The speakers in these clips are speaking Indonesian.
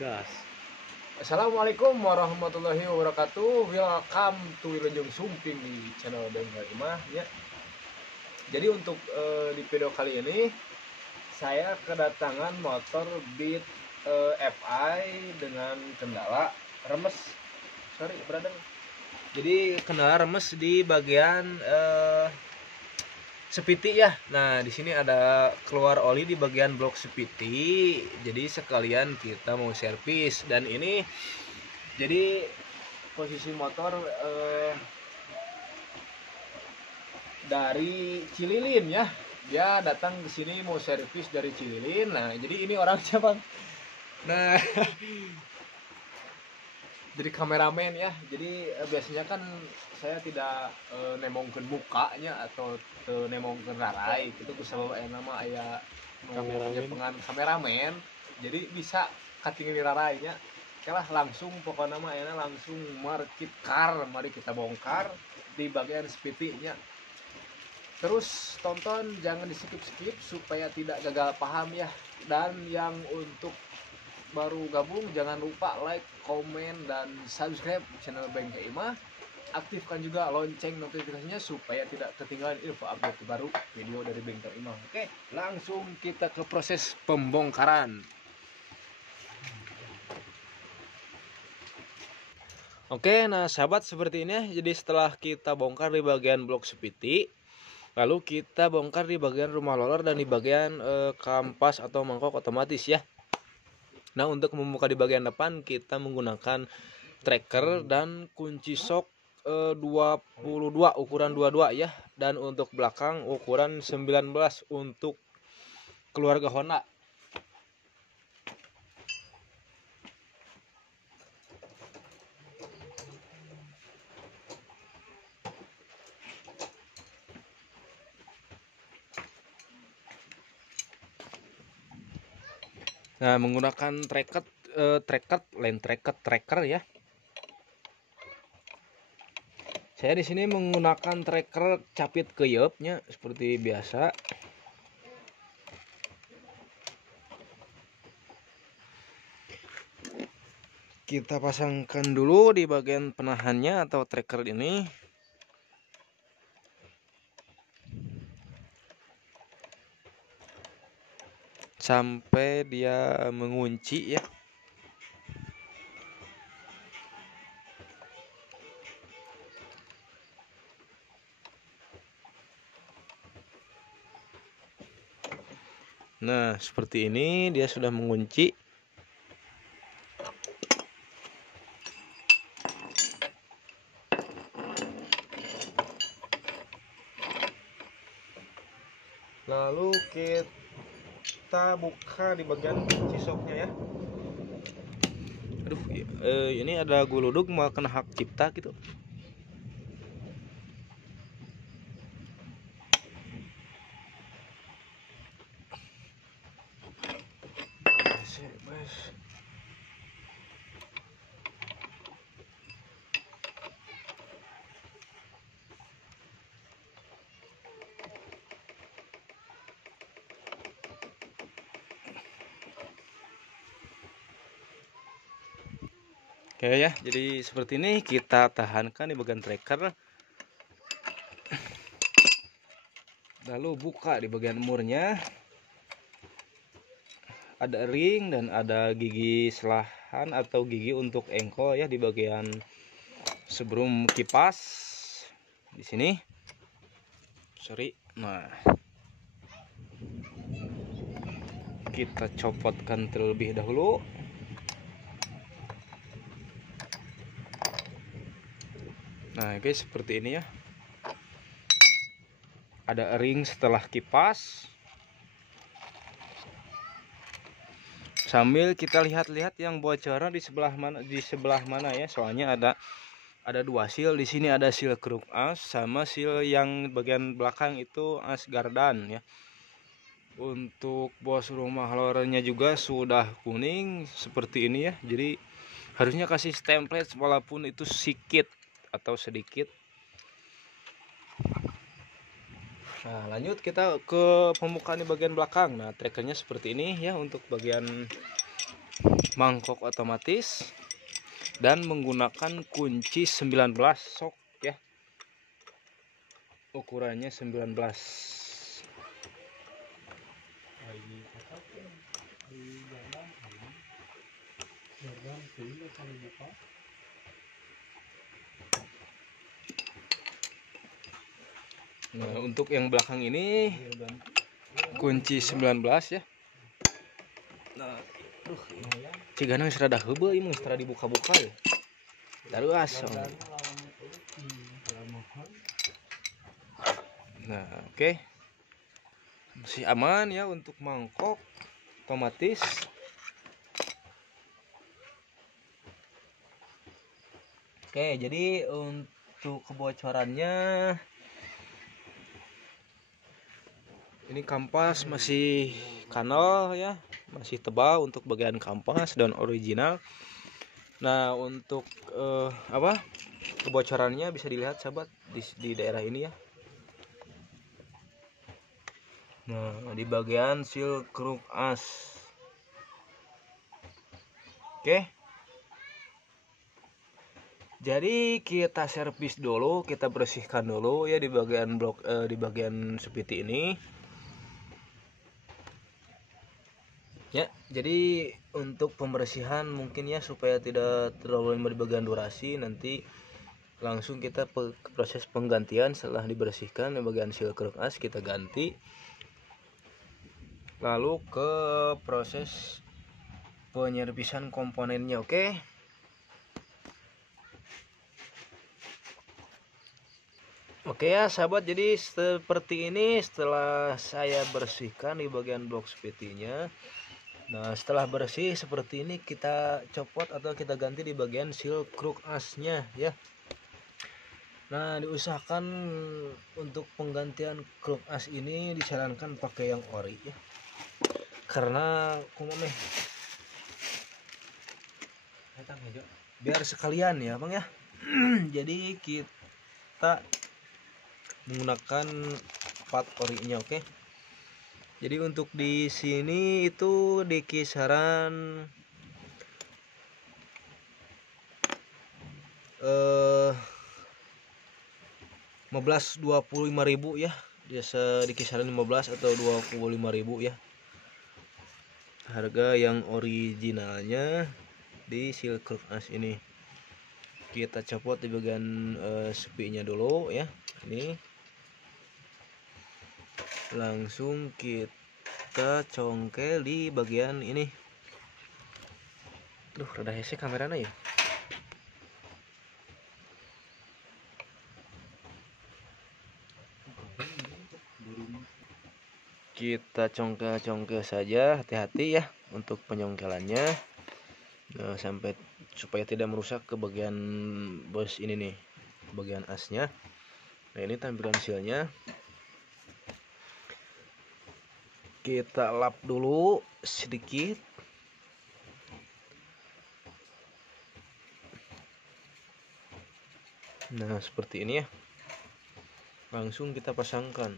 Gas. Assalamualaikum warahmatullahi wabarakatuh. Welcome to Wilujeng Sumping di channel Bengkel Imah ya. Jadi untuk di video kali ini saya kedatangan motor Beat FI dengan kendala remes. Sorry, brother. Jadi kendala remes di bagian sepiti ya. Nah, di sini ada keluar oli di bagian blok sepiti. Jadi sekalian kita mau servis dan ini jadi posisi motor dari Cililin ya. Dia datang ke sini mau servis dari Cililin. Nah, jadi ini orang siapa? Nah, jadi kameramen ya. Jadi biasanya kan saya tidak nemongkeun mukanya atau nemongkeun rarai gitu bisa bawa nama aya penyepengan kameramen. Jadi bisa kating rarainya. Kalah langsung pokoknya mah enak langsung market car, mari kita bongkar di bagian sepitinya. Terus tonton, jangan di skip-skip supaya tidak gagal paham ya. Dan yang untuk baru gabung jangan lupa like, komen, dan subscribe channel Bengkel Imah. Aktifkan juga lonceng notifikasinya supaya tidak ketinggalan info update baru video dari Bengkel Imah. Oke, langsung kita ke proses pembongkaran. Oke, nah sahabat seperti ini ya. Jadi setelah kita bongkar di bagian blok sepiti, lalu kita bongkar di bagian rumah roller dan di bagian kampas atau mangkok otomatis ya. Nah, untuk membuka di bagian depan kita menggunakan tracker dan kunci sok 22 ukuran 22 ya. Dan untuk belakang ukuran 19 untuk keluarga Honda. Nah, menggunakan tracker ya. Saya di sini menggunakan tracker capit keyupnya seperti biasa. Kita pasangkan dulu di bagian penahannya atau tracker ini. Sampai dia mengunci ya. Nah, seperti ini dia sudah mengunci. Lalu kita buka di bagian kunci soknya ya. Aduh, ini ada guludug mau kena hak cipta gitu. Oke ya, jadi seperti ini kita tahankan di bagian tracker. Lalu buka di bagian murnya. Ada ring dan ada gigi selahan atau gigi untuk engkol ya di bagian sebelum kipas di sini. Sorry. Nah, kita copotkan terlebih dahulu. Nah guys, seperti ini ya. Ada ring setelah kipas. Sambil kita lihat-lihat yang bocoran di sebelah mana ya. Soalnya ada dua seal di sini, ada seal kruk as sama seal yang bagian belakang itu as gardan ya. Untuk bos rumah lorenya juga sudah kuning seperti ini ya. Jadi harusnya kasih template walaupun itu sedikit. Nah, lanjut kita ke pembukaan di bagian belakang. Nah, trackernya seperti ini ya untuk bagian mangkok otomatis dan menggunakan kunci 19 sok ya. Ukurannya 19. Nah, untuk yang belakang ini kunci 19 ya. Nah, cigana geus rada heubeul ieu geus rada dibuka-buka ya. Taruas. Nah, oke. Masih aman ya untuk mangkok otomatis. Oke, jadi untuk kebocorannya ini kampas masih kanal ya, masih tebal untuk bagian kampas dan original. Nah, untuk kebocorannya bisa dilihat sahabat di daerah ini ya. Nah, di bagian seal kruk as. Oke. Jadi kita servis dulu, kita bersihkan dulu ya di bagian di bagian seperti ini. Ya, jadi untuk pembersihan mungkin ya supaya tidak terlalu lama di bagian durasi, nanti langsung kita ke proses penggantian. Setelah dibersihkan di bagian seal kruk as kita ganti. Lalu ke proses penyervisan komponennya, oke? Oke ya sahabat, jadi seperti ini setelah saya bersihkan di bagian blok sepertinya. Nah, setelah bersih seperti ini kita copot atau kita ganti di bagian seal kruk asnya ya. Nah, diusahakan untuk penggantian kruk as ini disarankan pakai yang ori ya. Karena kumameh biar sekalian ya Bang ya. Jadi kita menggunakan part orinya, oke. Jadi untuk di sini itu di kisaran 25.000 ya. Biasa di kisaran 15 atau 25.000 ya. Harga yang originalnya di seal kruk as ini. Kita copot di bagian sepinya dulu ya. Ini langsung kita congkel di bagian ini. Duh, rada hese kameranya ya. Kita congkel-congkel saja, hati-hati ya untuk penyongkelannya. Nah, sampai supaya tidak merusak ke bagian bos ini nih, bagian asnya. Nah, ini tampilan sealnya. Kita lap dulu sedikit. Nah, seperti ini ya. Langsung kita pasangkan.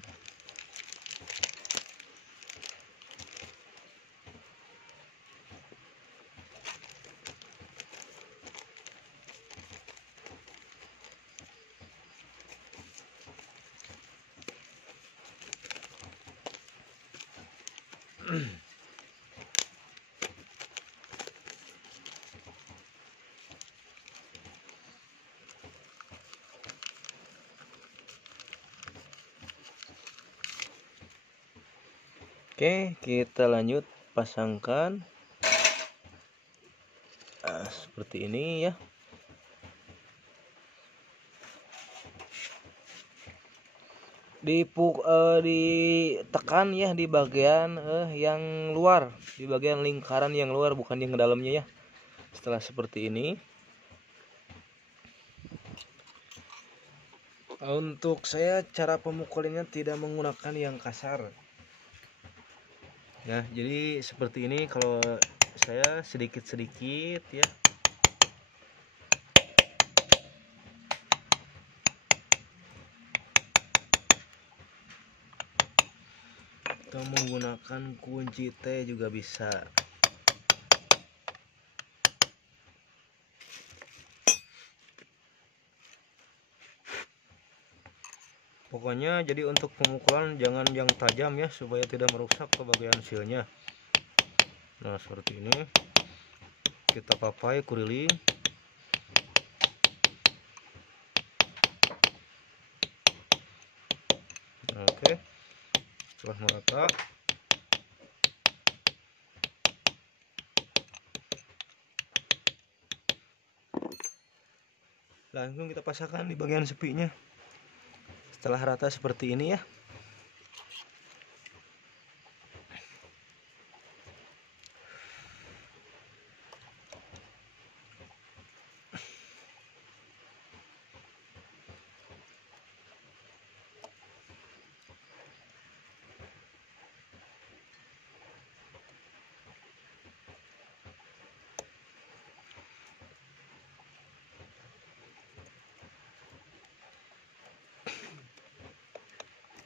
Oke, kita lanjut pasangkan. Nah, seperti ini ya. Ditekan ya di bagian yang luar, di bagian lingkaran yang luar, bukan yang dalamnya ya. Setelah seperti ini, untuk saya cara pemukulannya tidak menggunakan yang kasar. Nah, jadi seperti ini kalau saya sedikit-sedikit ya. Atau menggunakan kunci T juga bisa. Pokoknya jadi untuk pemukulan jangan yang tajam ya, supaya tidak merusak ke bagian silnya. Nah seperti ini kita papai kuriling. Oke, setelah merata langsung kita pasangkan di bagian sepinya. Setelah rata seperti ini ya.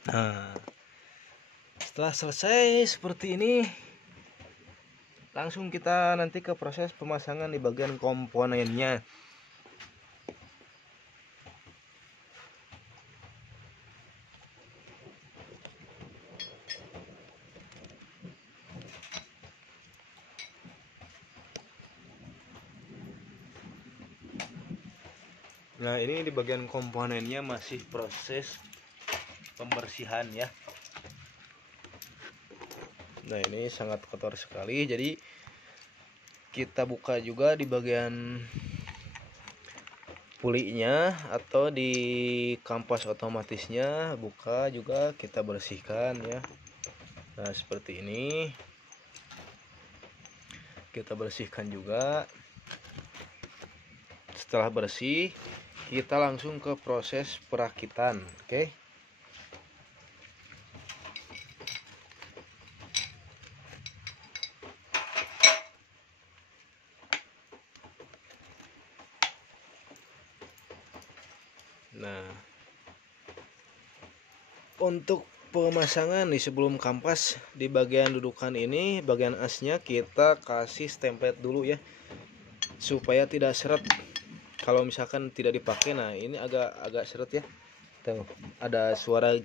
Nah, setelah selesai seperti ini, langsung kita nanti ke proses pemasangan di bagian komponennya. Nah, ini di bagian komponennya masih proses pembersihan ya. Nah, ini sangat kotor sekali, jadi kita buka juga di bagian pulinya atau di kampas otomatisnya, buka juga kita bersihkan ya. Nah seperti ini kita bersihkan juga. Setelah bersih kita langsung ke proses perakitan. Oke. Nah, untuk pemasangan di sebelum kampas di bagian dudukan ini, bagian asnya kita kasih stempel dulu ya, supaya tidak seret. Kalau misalkan tidak dipakai, nah ini agak seret ya. Tuh, ada suara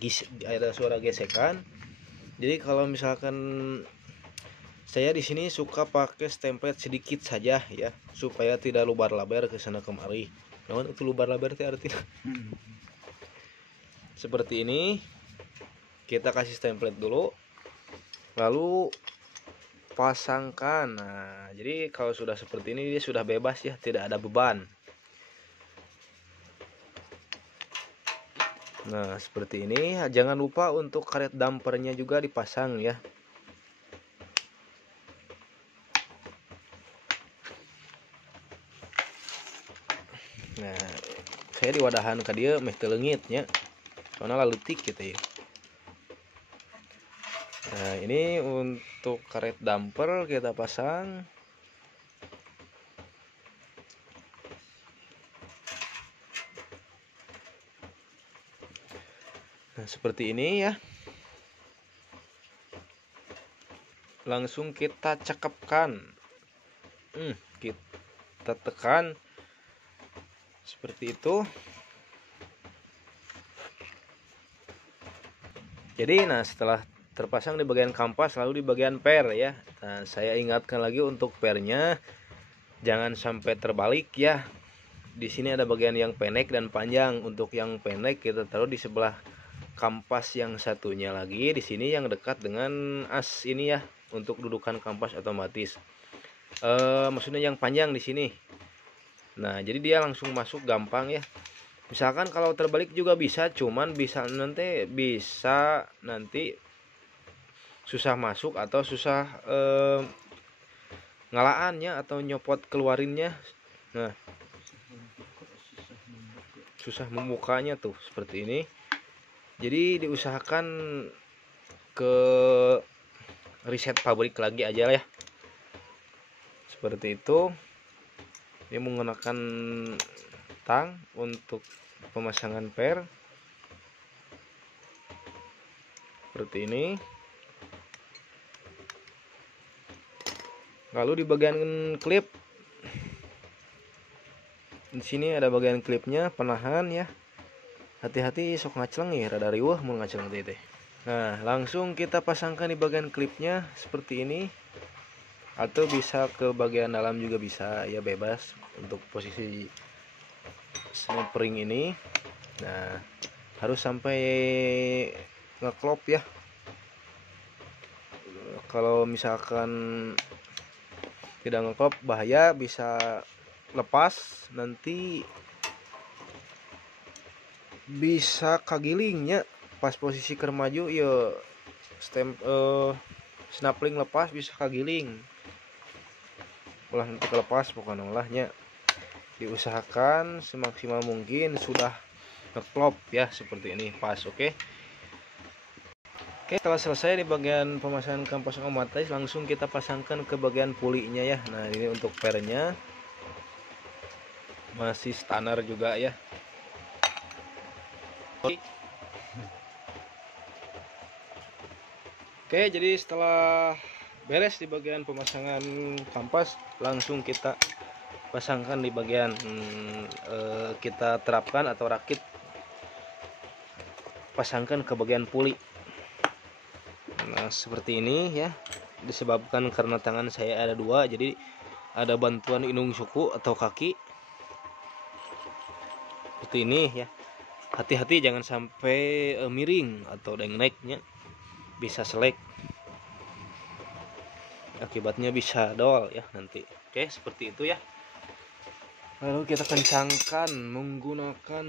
gesekan. Jadi kalau misalkan saya di sini suka pakai stempel sedikit saja ya, supaya tidak lubar-labar ke sana kemari. Namun itu lubar-labar itu artinya seperti ini. Kita kasih template dulu, lalu pasangkan. Nah jadi kalau sudah seperti ini dia sudah bebas ya, tidak ada beban. Nah seperti ini. Jangan lupa untuk karet dampernya juga dipasang ya. Nah saya di wadahan ke dia meh telengitnya, soalnya laletik gitu ya. Nah ini untuk karet damper kita pasang. Nah seperti ini ya. Langsung kita cekepkan. Kita tekan seperti itu. Jadi nah setelah terpasang di bagian kampas, lalu di bagian per ya. Nah saya ingatkan lagi untuk pernya jangan sampai terbalik ya. Di sini ada bagian yang pendek dan panjang. Untuk yang pendek kita taruh di sebelah kampas yang satunya lagi, di sini yang dekat dengan as ini ya, untuk dudukan kampas otomatis. Maksudnya yang panjang di sini. Nah jadi dia langsung masuk gampang ya. Misalkan kalau terbalik juga bisa, cuman bisa nanti susah masuk atau susah ngalaannya atau nyopot keluarinnya. Nah susah membukanya tuh seperti ini. Jadi diusahakan ke riset pabrik lagi aja ya, seperti itu. Ini menggunakan tang untuk pemasangan per seperti ini. Lalu di bagian klip, di sini ada bagian klipnya penahan ya. hati-hati sok ngacleng ya, rada riweuh mun ngacleng teh. Nah, langsung kita pasangkan di bagian klipnya seperti ini, atau bisa ke bagian dalam juga bisa ya, bebas untuk posisi snapring ini. Nah, harus sampai ngeklop ya. Kalau misalkan tidak ngeklop bahaya, bisa lepas, nanti bisa kagilingnya pas posisi keur maju ya, snapling lepas bisa kagiling, ulah nanti kelepas pokoknya ulahnya. Diusahakan semaksimal mungkin sudah ngeklop ya, seperti ini pas. Oke, setelah selesai di bagian pemasangan kampas otomatis, langsung kita pasangkan ke bagian pulinya ya. Nah, ini untuk pernya masih standar juga ya. Oke, jadi setelah beres di bagian pemasangan kampas, langsung kita pasangkan di bagian kita terapkan atau rakit, pasangkan ke bagian puli. Nah, seperti ini ya. Disebabkan karena tangan saya ada dua, jadi ada bantuan inung suku atau kaki seperti ini ya. Hati-hati jangan sampai miring atau dengreknya, bisa selek, akibatnya bisa dol ya nanti. Oke, seperti itu ya. Lalu kita kencangkan menggunakan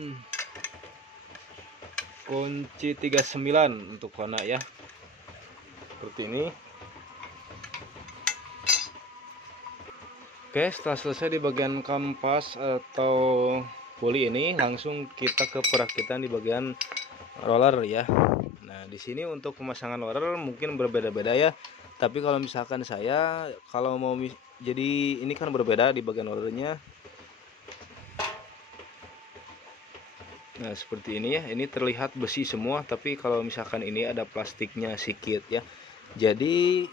kunci 39 untuk kona ya, seperti ini. Oke, setelah selesai di bagian kampas atau puli ini, langsung kita ke perakitan di bagian roller ya. Nah, di sini untuk pemasangan roller mungkin berbeda-beda ya. Tapi kalau misalkan saya kalau mau jadi ini kan berbeda di bagian rollernya. Nah, seperti ini ya. Ini terlihat besi semua, tapi kalau misalkan ini ada plastiknya sedikit ya. Jadi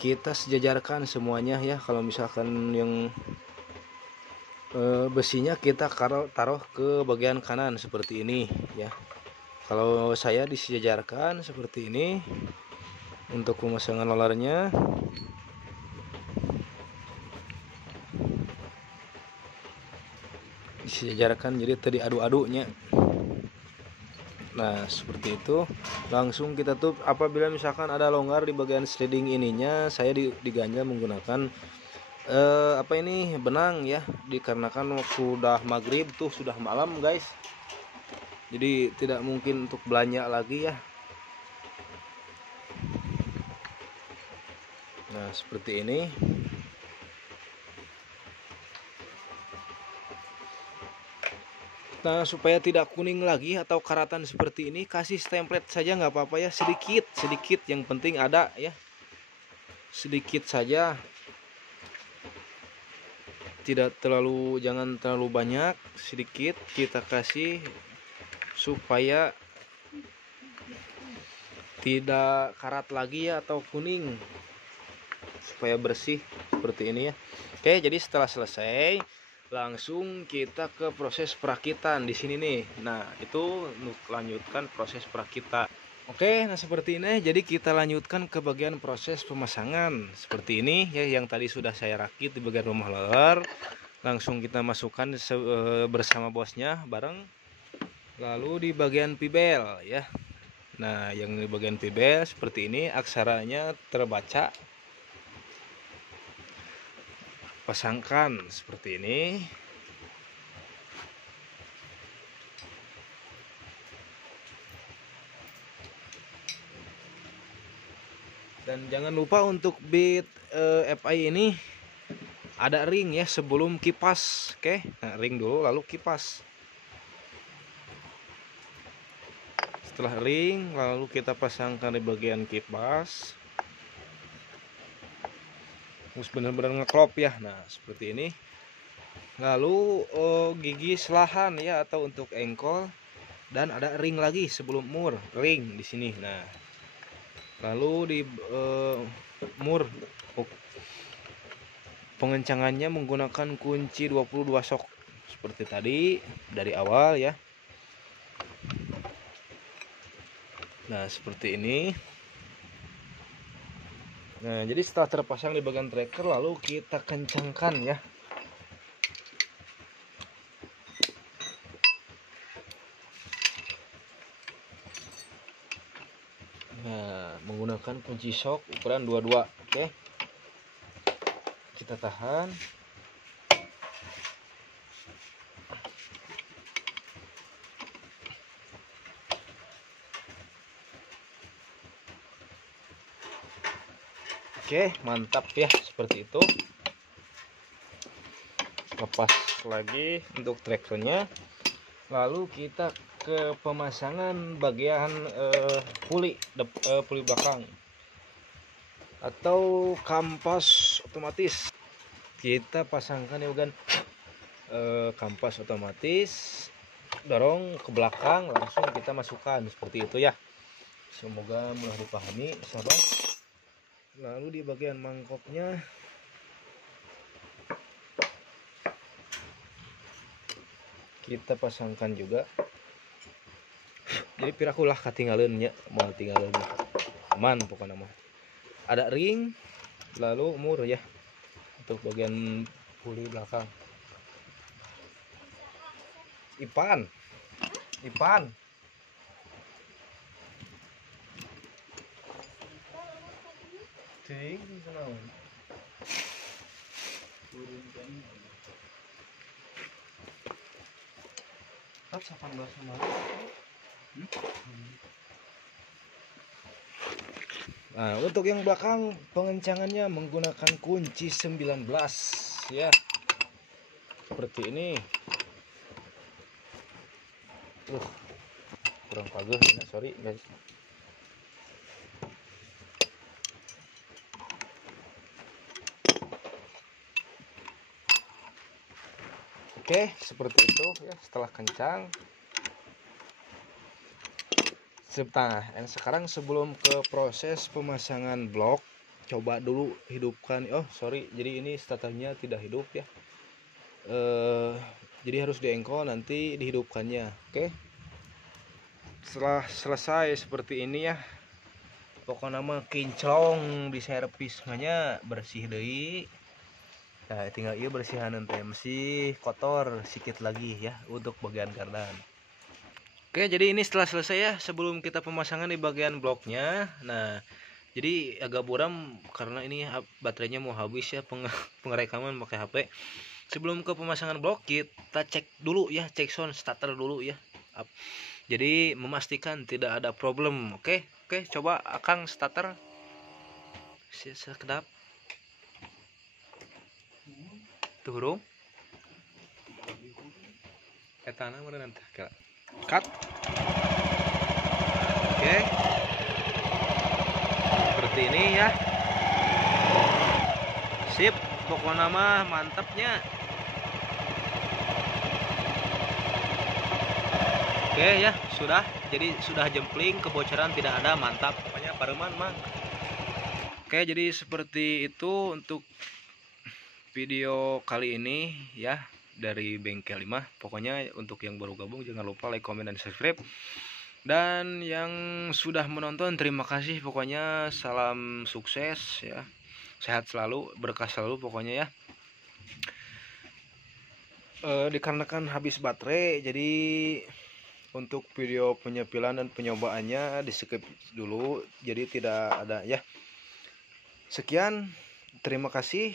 kita sejajarkan semuanya ya. Kalau misalkan yang besinya kita taruh ke bagian kanan seperti ini ya. Kalau saya disejajarkan seperti ini untuk pemasangan rollernya. Disejajarkan jadi tadi adu-adunya. Nah, seperti itu. Langsung kita tutup. Apabila misalkan ada longgar di bagian sliding ininya, saya diganjal menggunakan apa ini, benang ya, dikarenakan sudah maghrib tuh, sudah malam guys, jadi tidak mungkin untuk belanja lagi ya. Nah, seperti ini. Nah, supaya tidak kuning lagi atau karatan seperti ini, kasih template saja nggak apa-apa ya, sedikit yang penting ada ya, sedikit saja, tidak terlalu, jangan terlalu banyak, sedikit kita kasih supaya tidak karat lagi ya atau kuning, supaya bersih seperti ini ya. Oke, jadi setelah selesai langsung kita ke proses perakitan di sini nih. Nah, itu untuk lanjutkan proses perakitan. Oke, nah seperti ini. Jadi kita lanjutkan ke bagian proses pemasangan seperti ini ya, yang tadi sudah saya rakit di bagian rumah roller. Langsung kita masukkan bersama bosnya bareng. Lalu di bagian pibel ya. Nah, yang di bagian pibel seperti ini, aksaranya terbaca. Pasangkan seperti ini. Dan jangan lupa untuk bit FI ini ada ring ya sebelum kipas. Oke, nah, ring dulu lalu kipas. Setelah ring lalu kita pasangkan di bagian kipas. Harus benar-benar ngeklop ya. Nah, seperti ini. Lalu gigi selahan ya atau untuk engkol, dan ada ring lagi sebelum mur, ring di sini. Nah, lalu di mur pengencangannya menggunakan kunci 22 sok seperti tadi dari awal ya. Nah seperti ini. Nah jadi setelah terpasang di bagian tracker, lalu kita kencangkan ya. Nah menggunakan kunci shock ukuran 22. Oke, kita tahan. Oke, mantap ya, seperti itu. Lepas lagi untuk trackernya. Lalu kita ke pemasangan bagian puli belakang atau kampas otomatis. Kita pasangkan ya bukan kampas otomatis, dorong ke belakang, langsung kita masukkan seperti itu ya. Semoga mudah dipahami sahabat. Lalu di bagian mangkoknya kita pasangkan juga. Jadi pirakulah ketinggalannya, mau tinggalan aman pokoknya mah. Ada ring, lalu mur ya untuk bagian puli belakang. Ipan ting tenang. Tat 18 kemarin. Nah, untuk yang belakang pengencangannya menggunakan kunci 19 ya. Seperti ini. Kurang pageh ya, sorry guys. Oke, seperti itu ya. Setelah kencang, sekarang sebelum ke proses pemasangan blok, coba dulu hidupkan. Oh sorry, jadi ini starternya tidak hidup ya. Jadi harus diengkol, nanti dihidupkannya. Oke, setelah selesai seperti ini ya, pokoknya mah kinclong di servis hanya bersih deh. Nah tinggal iya bersihan nanti masih kotor sedikit lagi ya untuk bagian kardan. Oke, jadi ini setelah selesai ya, sebelum kita pemasangan di bagian bloknya. Nah jadi agak buram karena ini baterainya mau habis ya, pengerekaman pakai HP. Sebelum ke pemasangan blok, kita cek dulu ya, cek sound starter dulu ya. Jadi memastikan tidak ada problem. Oke, coba Akang starter sekedap. Tuh hurung. Etana mana nanti? Cut. Oke. Seperti ini ya. Sip, pokoknya mah mantapnya. Oke ya, sudah. Jadi sudah jempling, kebocoran tidak ada, mantap. Pokoknya pareman mah. Oke, jadi seperti itu untuk video kali ini ya dari Bengkel 5. Pokoknya untuk yang baru gabung jangan lupa like, comment, dan subscribe. Dan yang sudah menonton terima kasih. Pokoknya salam sukses ya. Sehat selalu, berkah selalu pokoknya ya. Dikarenakan habis baterai, jadi untuk video penyepilan dan penyobaannya di skip dulu, jadi tidak ada ya. Sekian, terima kasih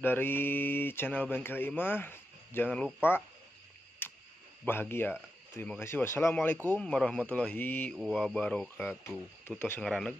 dari channel Bengkel Ima. Jangan lupa bahagia. Terima kasih. Wassalamualaikum warahmatullahi wabarakatuh. Tutos ngaraneg